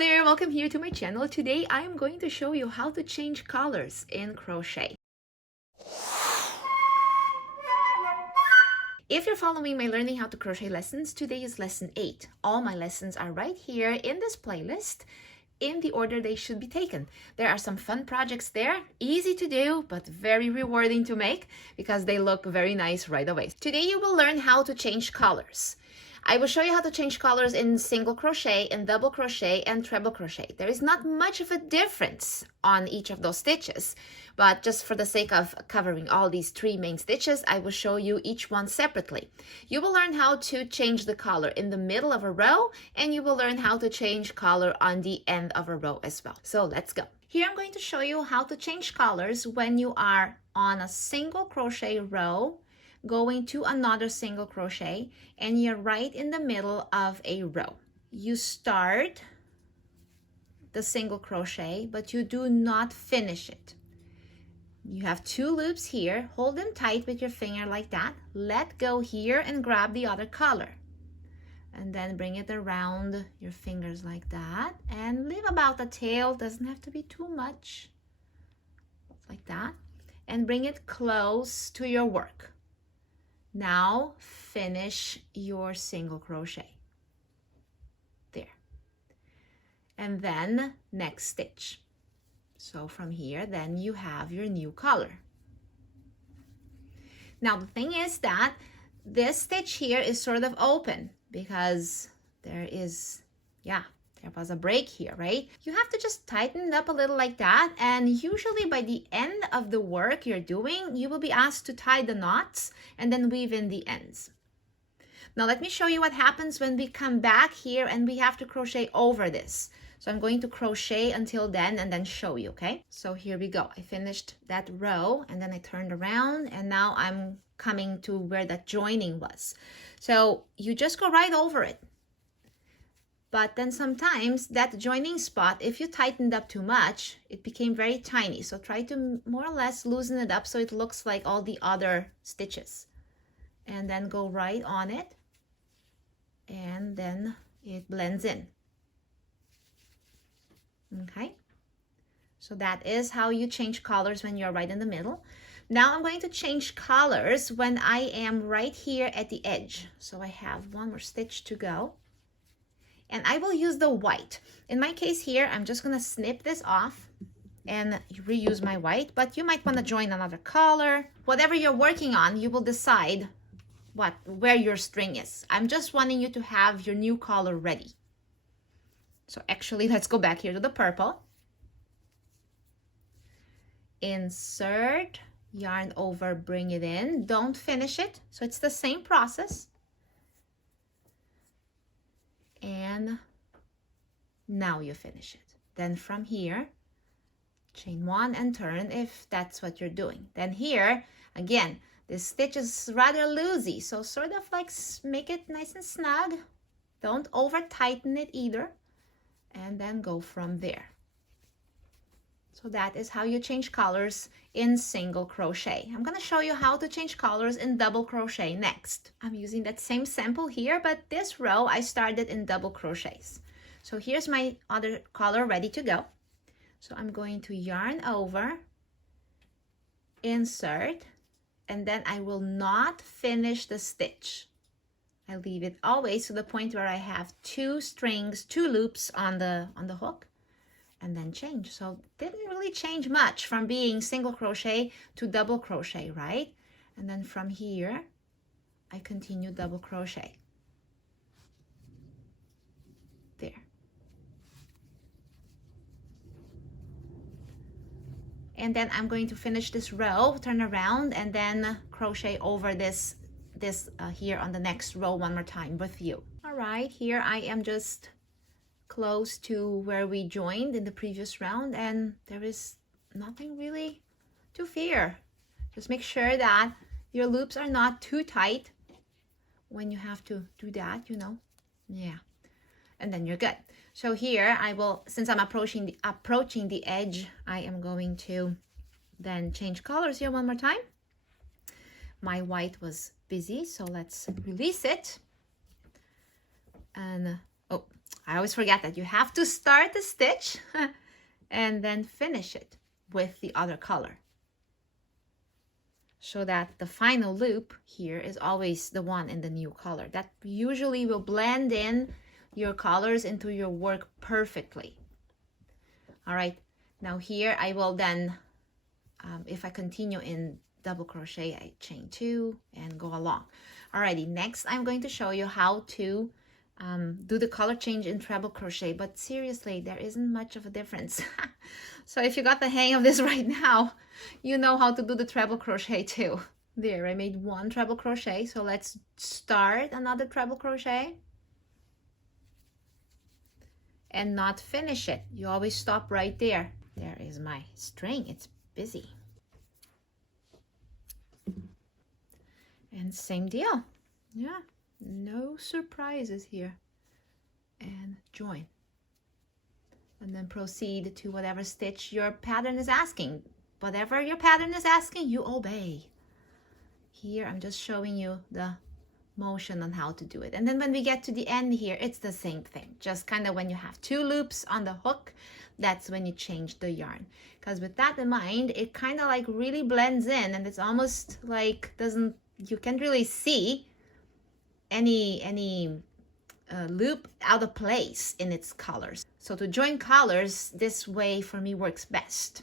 there, welcome here to my channel. Today I am going to show you how to change colors in crochet. If you're following my learning how to crochet lessons, today is lesson 8. All my lessons are right here in this playlist in the order they should be taken. There are some fun projects there, easy to do, but very rewarding to make because they look very nice right away. Today you will learn how to change colors. I will show you how to change colors in single crochet, in double crochet, and treble crochet. There is not much of a difference on each of those stitches, but just for the sake of covering all these 3 main stitches, I will show you each one separately. You will learn how to change the color in the middle of a row, and you will learn how to change color on the end of a row as well. So let's go. Here I'm going to show you how to change colors when you are on a single crochet row, going to another single crochet, and you're right in the middle of a row. You start the single crochet, but you do not finish it. You have 2 loops here. Hold them tight with your finger like that. Let go here and grab the other color. And then bring it around your fingers like that. And leave about the tail. Doesn't have to be too much. Like that. And bring it close to your work. Now finish your single crochet. There. And then next stitch. So from here, then you have your new color. Now the thing is that this stitch here is sort of open because there was a break here, right? You have to just tighten it up a little like that, and usually by the end of the work you're doing, you will be asked to tie the knots and then weave in the ends. Now let me show you what happens when we come back here and we have to crochet over this. So I'm going to crochet until then and then show you, okay? So here we go. I finished that row and then I turned around and now I'm coming to where that joining was. So you just go right over it. But then sometimes that joining spot, if you tightened up too much, it became very tiny. So try to more or less loosen it up so it looks like all the other stitches. And then go right on it. And then it blends in. Okay. So that is how you change colors when you're right in the middle. Now I'm going to change colors when I am right here at the edge. So I have 1 more stitch to go. And I will use the white. In my case here, I'm just gonna snip this off and reuse my white, but you might wanna join another color. Whatever you're working on, you will decide where your string is. I'm just wanting you to have your new color ready. So actually, let's go back here to the purple. Insert, yarn over, bring it in. Don't finish it. So it's the same process. And now you finish it. Then from here, chain 1 and turn if that's what you're doing. Then here, again, this stitch is rather loosey, so sort of like make it nice and snug. Don't over tighten it either. And then go from there. So that is how you change colors in single crochet. I'm going to show you how to change colors in double crochet next. I'm using that same sample here, but this row I started in double crochets. So here's my other color ready to go. So I'm going to yarn over, insert, and then I will not finish the stitch. I leave it always to the point where I have 2 strings, 2 loops on the hook. And then change. So didn't really change much from being single crochet to double crochet, right? And then from here, I continue double crochet. There. And then I'm going to finish this row, turn around, and then crochet over this here on the next row 1 more time with you. All right, here I am just close to where we joined in the previous round, and there is nothing really to fear. Just make sure that your loops are not too tight when you have to do that, you know. Yeah, and then you're good. So here I will, since I'm approaching the edge, I am going to then change colors here 1 more time. My white was busy, so let's release it. And I always forget that you have to start the stitch and then finish it with the other color, so that the final loop here is always the one in the new color. That usually will blend in your colors into your work perfectly. All right, now here I will then, if I continue in double crochet, I chain 2 and go along. Alrighty, next I'm going to show you how to do the color change in treble crochet, but seriously, there isn't much of a difference. So if you got the hang of this right now, you know how to do the treble crochet too. There, I made 1 treble crochet, so let's start another treble crochet and not finish it. You always stop right there. There is my string, it's busy. And same deal, yeah, no surprises here. And join, and then proceed to whatever stitch your pattern is asking. Whatever your pattern is asking, you obey. Here I'm just showing you the motion on how to do it. And then when we get to the end here, it's the same thing. Just kind of when you have 2 loops on the hook, that's when you change the yarn. Because with that in mind, it kind of like really blends in, and it's almost like you can't really see any loop out of place in its colors. So to join colors, this way for me works best.